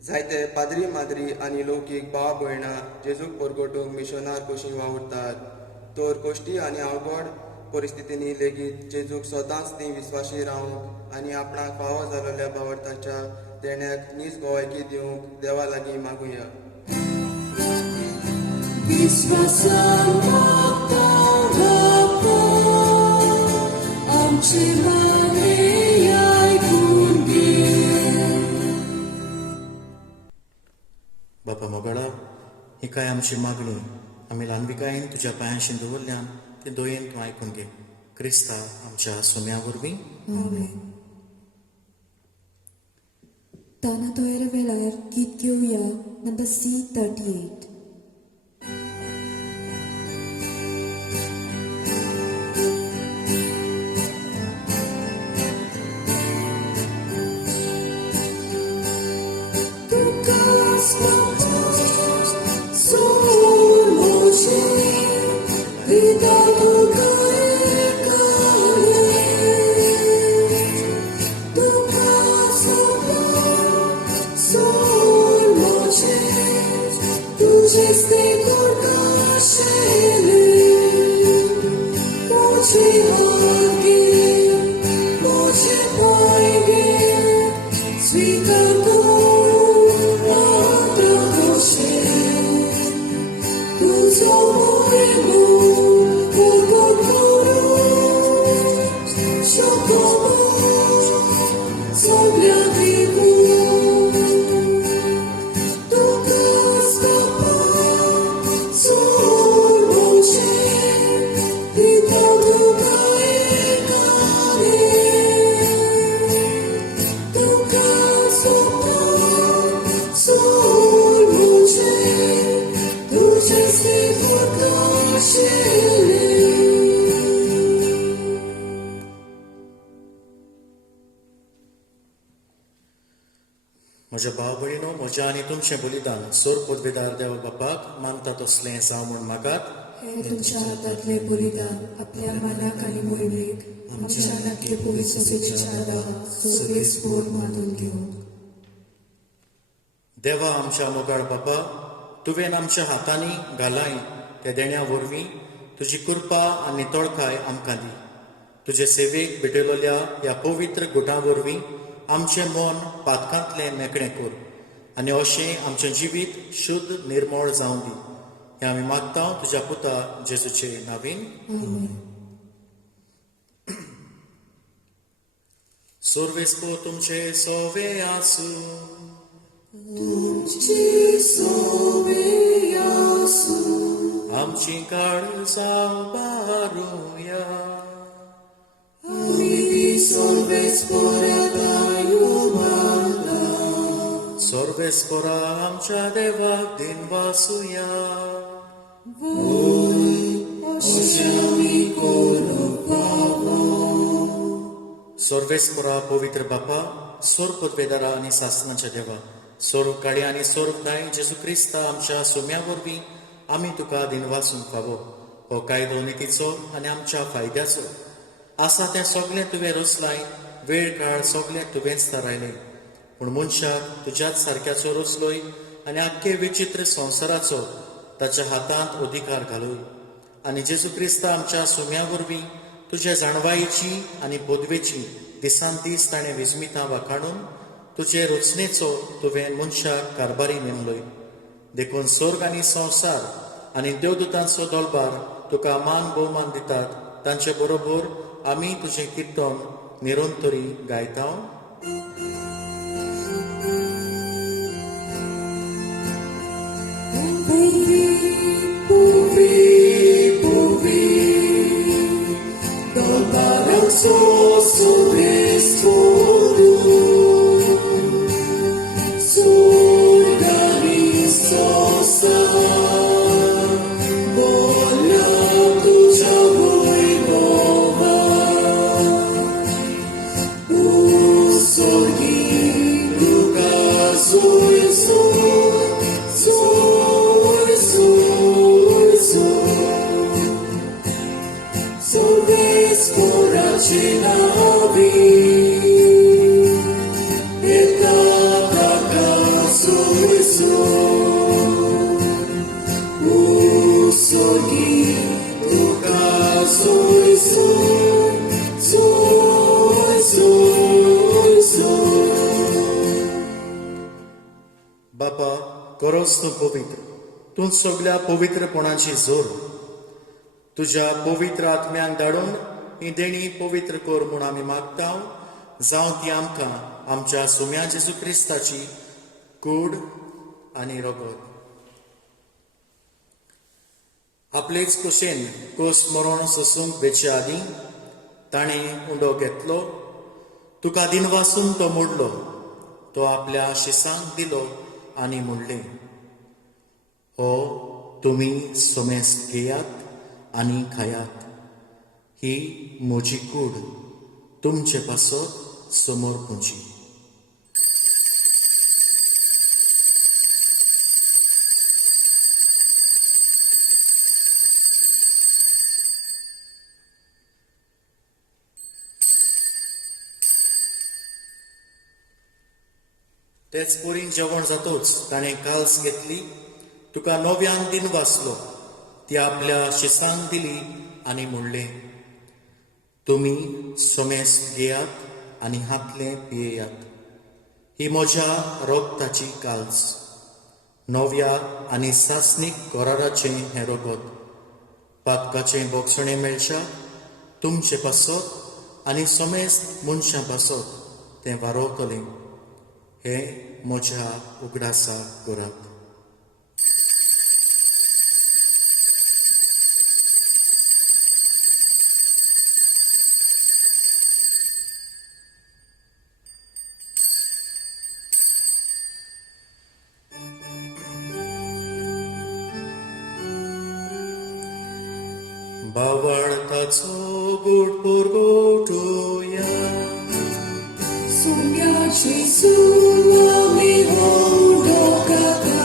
जायते पाद्री माद्री आनी लौकीक भाव भयणां जेजूक परगटूंक मिशनार कशीं वावुरतात. तर कोश्टी आनी अवघड परिस्थितींनी लेगीत जेजूक सदांच ती विस्वाशी रावंक आनी आपणाक फावो जाल्ल्या भावार्थाच्या देण्याक नीज गोवायकी दिवंक देवा लागीं मागुया. विश्वासान मागता बापा, आमचे मागणे आयकून घे. बापा मोगाळा, ही काय आमची मागणी आमी ल्हानबिकायेन तुज्या पांयाशी दवरल्यान ती दोयेन तूं आयकून घे. क्रिस्ता आमच्या सुम्या वरवीं. ताना तोयर वेळार गीत घेवया नंबर C38. म्हज्या भाव भयणीनो, म्हज्या आनी तुमचें बलिदान सोर पदवेदार देवा बापाक मानता तसलें जावं म्हूण मागात. हे तुमच्या हातांतले बलिदान आपल्या मनाक आनी मोहिमेक आमच्या नाटके पवित्रतेच्या छादाक सगळेच पोर मानून घेवंक. देवा आमच्या मोगाळ बापा, तुवें आमच्या हातांनी घालाय त्या देण्या वरवीं तुजी कृपा आनी नितळकाय आमकां दी. तुजे सेवेक भेटयलोल्या ह्या पवित्र गुटां वरवीं आमचें मन पातकांतलें मेकळें कर आनी अशें आमचें जिवीत शुद्ध निर्मळ जावं दी. हें आमी मागता तुज्या पुता जेजूचे नांवीन. सोर्वेस्को तुमचे सोवे आसूं, तुमची सोवे आसूं, आमची काळजां बारुया. आमी ती सोर्वेस्पोराक मागता. सोर्वेस्कोरा आमच्या देवाक दिन वासुया. अशें आमी करूंक पावो. सोर्वेस्कोरा पवित्र बापा, सोर पदवेदारा आनी सासणाच्या देवा, सोर्व काळी आनी सोर्व काय जेजू क्रिस्ता आमच्या सुम्या वरवीं आमी तुका दिन वाचूंक फावो. हो कायदो नितीचो आनी आमच्या फायद्याचो आसा तें सगळें तुवें रचलाय. वेळ काळ सगळें तुवेंच थारायलें. पूण मनशाक तुज्याच सारक्याचो रचलोय आनी आख्खे विचित्र संवसाराचो ताच्या हातांत अधिकार घालूय. आनी जेजू क्रिस्ता आमच्या सुम्या वरवीं तुज्या जाणवायेची आनी पदवेची दिसान दीस ताणें विस्मितां वाखाणून तुजे रचनेचो तुवें मनशाक कारबारी नेमलोय. देखून स्वर्ग आनी संवसार आनी देवदूतांचो दळबार तुका मान भोवमान दितात. तांचे बरोबर आमी तुझें किर्तन निरंतरी गायता. बापा, करोस तूं पवित्र. तूं सगळ्या पवित्रपणाची जोर तुज्या पवित्र आत्म्याक धाडून ही देणी पवित्र कर म्हूण आमी मागता. जावं ती आमकां आमच्या सुम्या जेजू क्रिस्ताची कूड आनी रगत. आपलेच कुशेन कोस मरण सोसूंक बेचे आदीं ताणें उंडो घेतलो. तुका दिनवासून तो मोडलो. तो आपल्या शिसांक दिलो आनी म्हणलें, हो तुमी सोमेस्त घेयात आनी खायात. ही म्हजी कूड तुमचे पासत समोर पुंजी. तेच पोरीन जेवण जातोच ताणें काल्स घेतली. तुका नव्यान दिन वाचलो. ती आपल्या शिसांक दिली आनी म्हणलें, तुमी सोमेस्त घेयात आनी हातलें पियेयात. ही म्हज्या रोगताची काल्स. नव्या आनी सासणीक कराराचें हें रगत. पातकाचें बोगसणें मेळच्या तुमचे पासत आनी सोमेस्त मनशां पासत तें वारोवतलें. हे म्हज्या उगडासाक करात. बावळताचो गोड पोरगोटूया. सोन्याची सून आमी होंडो काका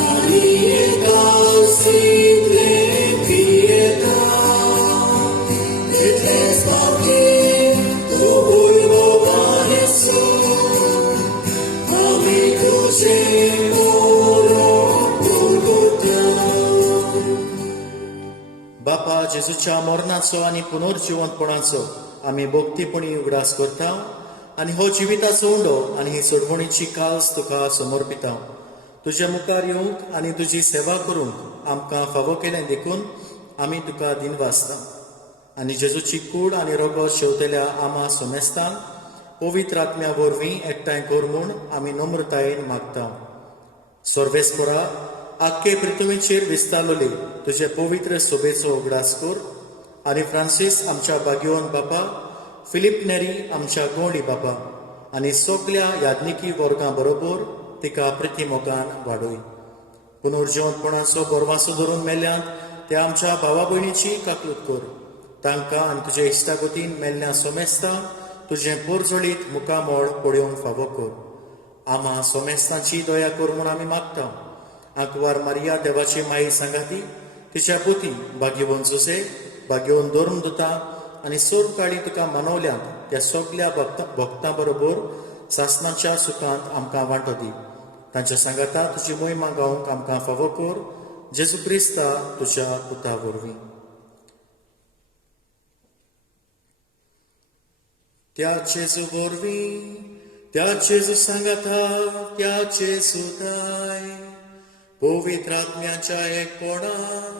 आनी एका सिद्रे पियेता. इतलेच बाकी तूं भुरगो बायसो. आमी तुजें बापा, जेजूच्या मरणाचो आनी पुनर्जिवंतपणाचो आमी भोक्तीपणी उगडास करता आनी हो जिविताचो उंडो आनी ही सोडवणीची काल्स तुका समर्पिता. तुज्या मुखार येवंक आनी तुजी सेवा करूंक आमकां फावो केलें देखून आमी तुका दिनवासता. आनी जेजूची कूड आनी रगत शेवतेल्या आमा सोमेस्तान पवित्र आत्म्या वरवीं एकठांय कर म्हूण आमी नम्रतायेन मागता. सर्वेस्परा, आख्खे पृथ्वीचेर विस्तारलोले तुजे पवित्र सोबेचो उगडास कर. आनी फ्रांसीस आमच्या बागयोन बापा, फिलीप नेरी आमच्या गोंडी बापा आनी सगल्या याज्ञिकी वर्गां बरोबर तिका प्रतिमोगान वाडय. पुनर्जिवंतपणाचो बोरवासो धरून मेल्ल्यांत त्या आमच्या भावा भयणीची काकलूत कर. तांकां आनी तुज्या इश्टागतीन मेल्ल्या सोमेस्तां तुजें पोरजोळीत मुखामोळ पळोवंक फावो कर. आमा सोमेस्तांची दया कर म्हूण आमी मागता. आंकवार मारिया देवाची माई सांगाती, तिच्या पुती भाग्यवन जोसे, भाग्यवन धरून दुता आनी सोर काळी तुका मानवल्यांत त्या सगल्या भक्तां बरोबर सासणाच्या सुखांत आमकां वांटो दी. तांच्या सांगाता तुजी मोहिमा गावंक आमकां फावो कर. जेजू क्रिस्ता तुज्या पुता वरवीं. त्या जेजू वरवीं, त्या जेजू सांगाता, त्या जेजू दाय पवित्र आत्म्याच्या एकपणान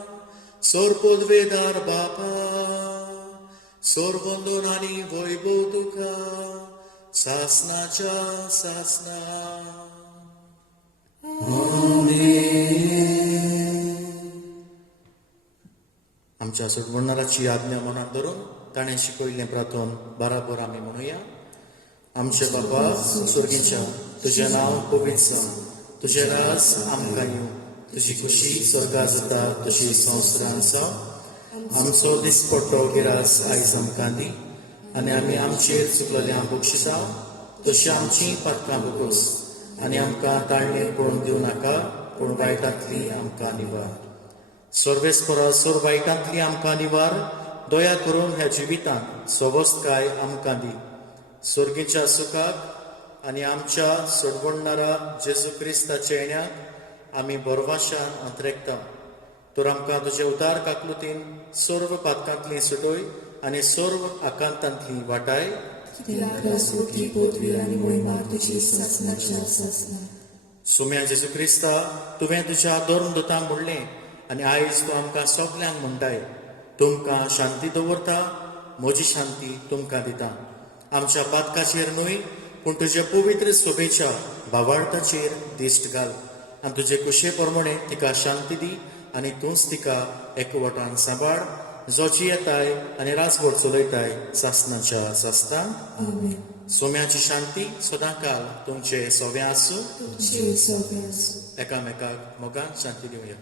सोरपोदवेदार बापा सोरबंदोन आनी वैभव तुका सासनाच्या सासना. आमच्या सोडवणाराची आज्ञा मनात धरून ताणें शिकयल्लें प्रार्थन बराबर आमी म्हणुया. आमचे बापा स्वर्गीच्या, तुजें नांव पवित्र जावं, तुजें राज आमकां येवं, तुजी खुशी स्वर्गात जाता तशी संवसारांत जावं. आमचो दिसपट्टो गिरास आयज आमकां दी, आनी आमी आमचेर चुकलेल्यांक बक्षिसा तशी आमची पातकां बकोस, आनी आमकां ताळणेर पडून दिवं नाका, पूण वायटांतली आमकां निवार. सर्वेस्परा सोर वायटांतली आमकां निवार, दया करून ह्या जिवितांत सोबस्काय आमकां दी. स्वर्गीच्या सुखाक आनी आमच्या सोडवणारा जेजू क्रिस्ताच्या येण्याक आमी बरवाशान अंतरेकता. तर आमकां तुजे उदार काकलुतीन सर्व पातकांतली सुटोय आनी सर्व आकांतांतली वाटाय. कित्याक रासवटी पोतवी आनी मोहिमा तुजी सासनाच्या सासना. सुम्या जेजू क्रिस्ता, तुवें तुज्या धर्म दुतांक म्हणलें आनी आयज तूं आमकां सगल्यांक म्हणटाय, तुमकां शांती दवरता, म्हजी शांती तुमकां दिता. आमच्या पातकाचेर न्हय, पूण तुज्या पवित्र सोबेच्या भावार्थाचेर दिश्ट घाल, आनी तुजे कुशे प्रमाणे तिका शांती दी, आनी तूंच तिका एकवटान सांबाळ, जोची येताय आनी रासभर चलयताय सासनाच्या सासतान. आमेन. सोम्याची शांती सदां काल तुमचे सोबे आसूं. तुमचे सगळे आसूं. एकामेकाक मोगान शांती दिवया.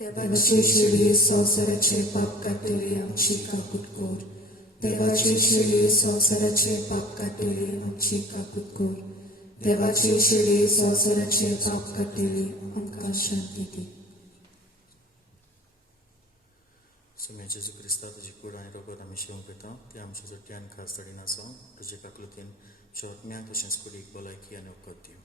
देवाचे शेळये संवसाराचे पाप काडटली आमची काकूट कोर. देवाचे शेळये संवसाराचे पाप काडटली आमची काकूट कोर. देवाचे शेळये संवसाराचे पाप काडटली आमकां शांती दी. सुम्या जेजू क्रिस्ता, तुजी कूड आनी रोगोत आमी शेवंक येता, ते आमच्या जोट्यान खास तडीन आसा. तुजे काकलुतीन आत्म्याक तशेंच कुडीक भलायकी आनी वखद दिवं.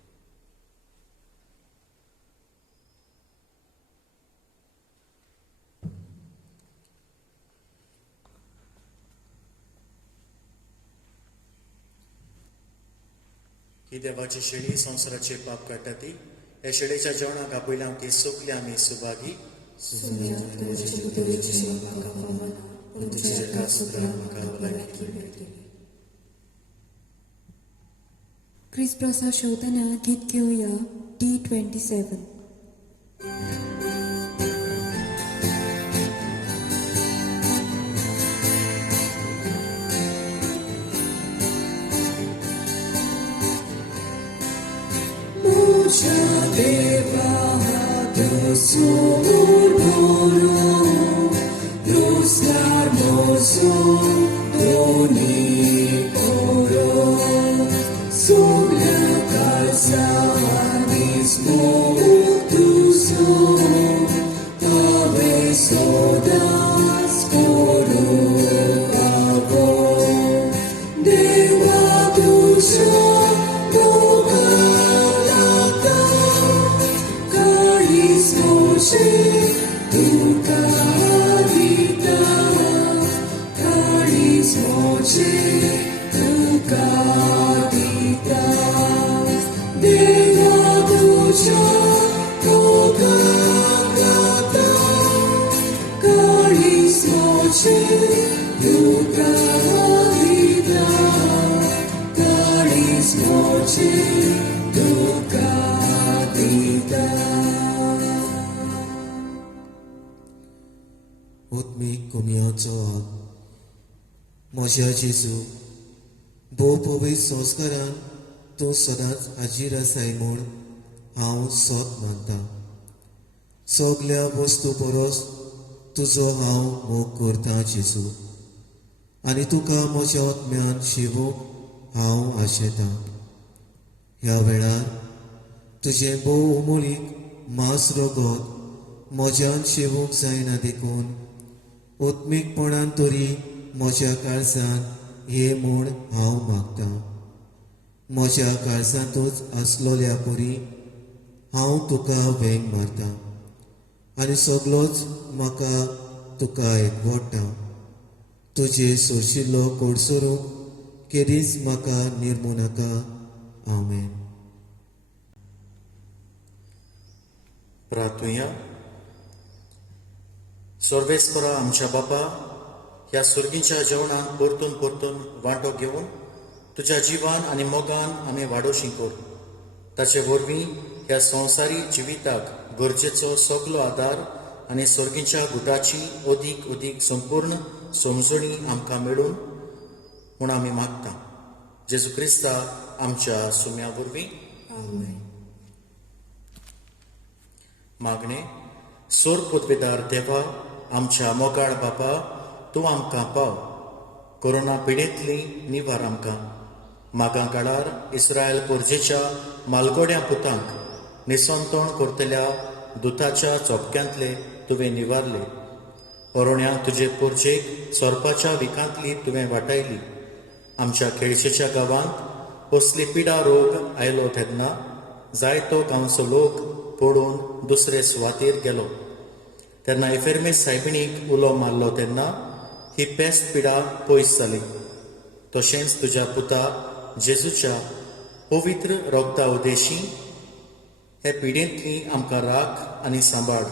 ही देवाची शेळी संवसाराचे पाप काडटा ती. हे शेळेच्या जेवणाक आपयल्या ती सोगली आमी सुभागी. सुम्या तुजे कुडीचे म्हाका फावना, पूण तुज्या कासुत्रांक म्हाका भलायकी मेळटली. क्रिस प्रसाद शेवताना गीत घेवया D27. Mucha deva doçor boro, luz hermoso doniporo, sobre casa mismo tuso, talvez todas por cabo, deva tuso. Duka vida, caris noche, duka vida, de la ducha, duka gata, caris noche, duka vida, caris noche, duka vida. ओत्मीक कुमयाचो आग म्हज्या जेजू, भोव पवित्र संस्कारान तूं सदांच हाजीर आसाय म्हूण हांव सोत मानता. सगल्या वस्तू परस तुजो हांव मोग करता जेजू, आनी तुका म्हज्या ओत्म्यान शिवूंक हांव आशेतां. ह्या वेळार तुजें भोव उमळीक मांस रगत म्हज्यान शिवूंक जायना देखून ओत्मीकपणान तरी म्हज्या काळजांत ये म्हूण हांव मागतां. म्हज्या काळजांतूच आसलोल्या परी हांव तुका वेंग मारतां, आनी सगलोच म्हाका तुका एकवटा. तुजे सोशिल्लो कोडसरूंक केदींच म्हाका निर्मू नाका. आमेन. प्रार्थुया. सर्वेस्परा आमच्या बापा, ह्या सुर्गीच्या जेवणान परतून परतून वांटो घेवन तुज्या जिवान आनी मोगान आमी वाडोवशी कोर. ताचे वरवीं ह्या संवसारी जिविताक गरजेचो सगलो आदार आनी सर्गीच्या गुटाची अदीक अदीक संपूर्ण समजणी आमकां मेळून म्हूण आमी मागता. जेजू क्रिस्ता आमच्या सुम्या वरवीं मागणे. सोर पदवेदार देवा, आमच्या मोगाळ बापा, तूं आमकां पाव. कोरोना पिडेंतली निवार आमकां. मागां काळार इस्रायल पोरजेच्या मालगोड्या पुतांक निसंतोण करतल्या दुताच्या चोपक्यांतले तुवें निवारले. ओरोण्या तुजे पोरजेक सोरपाच्या विकांतली तुवें वाटायली. आमच्या खेळशेच्या गांवांत असली पिडा रोग आयलो तेन्ना जायतो गांवचो लोक पडून दुसरे सुवातेर गेलो. तेन्ना एफेर्मेस सायबिणीक उलो मारलो तेन्ना ही पेस्त पिडा पयस जाली. तशेंच तुज्या पुता जेजूच्या पवित्र रोगता उदेशी हे पिडेंतली आमकां राख आनी सांबाळ.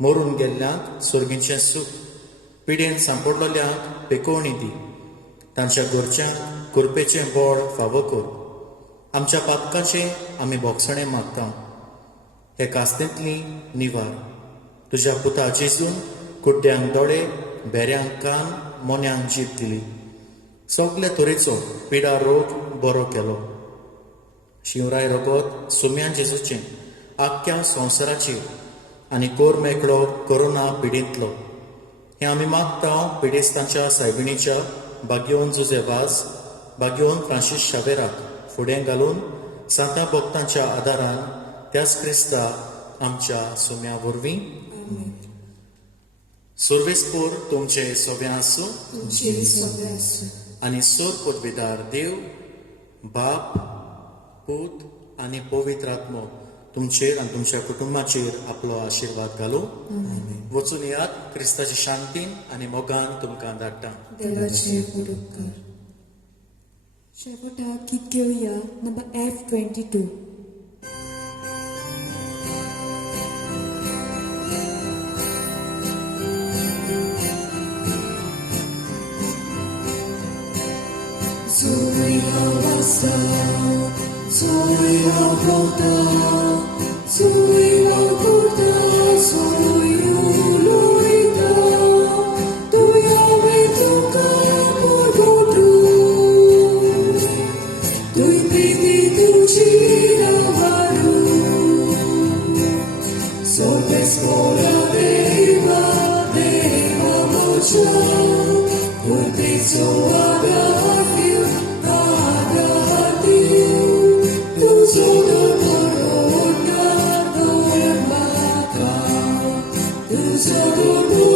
मरून गेल्ल्यांक सुर्गीचें सूख, पिडेन सांपडलेल्यांक पेकोवणी दी. तांच्या घरच्यांक कुरपेचें बोड फावो कर. आमच्या पापकाचें आमी भोगसणें मागता. हे कास्तेंतली निवार. तुज्या पुता जेजून कुड्ड्यांक दोळे, बेऱ्यांक कान, मोन्यांक जीब दिली. सगळे तरेचो पिडा रोग बरो केलो. शिवराय रगत सुम्यान जेजूचें आख्ख्या संवसाराचेर आनी कोर मेकळो कोरोना पिडेंतलो. हें आमी मागता पिडेस्तांच्या सायबिणीच्या भाग्यवन जुजेवाज, भाग्यवन फ्रांसीस शावेराक फुडें घालून सांता भक्तांच्या आदारान त्याच क्रिस्ता आमच्या सुम्या वरवीं. सर्वेस्पोर तुमचे सोबे आसूं तुमचे सगळे आसूं. आनी सोर पदवेदार देव, बाप, पूत आनी पवित्र आत्मो तुमचेर आनी तुमच्या कुटुंबाचेर आपलो आशिर्वाद घालूं. वचून येयात. क्रिस्ताची शांतीन आनी मोगान तुमकां धाडटा. देवाचे उपकार. शेवटाक गीत घेवया number F22. Zuia vasa, zuia volta, zuia volta, zuia luita, tuia vetuka porgotu, tui piti tu gira varu, solves fora deva, deva mocha, urtizo agafiu. Solo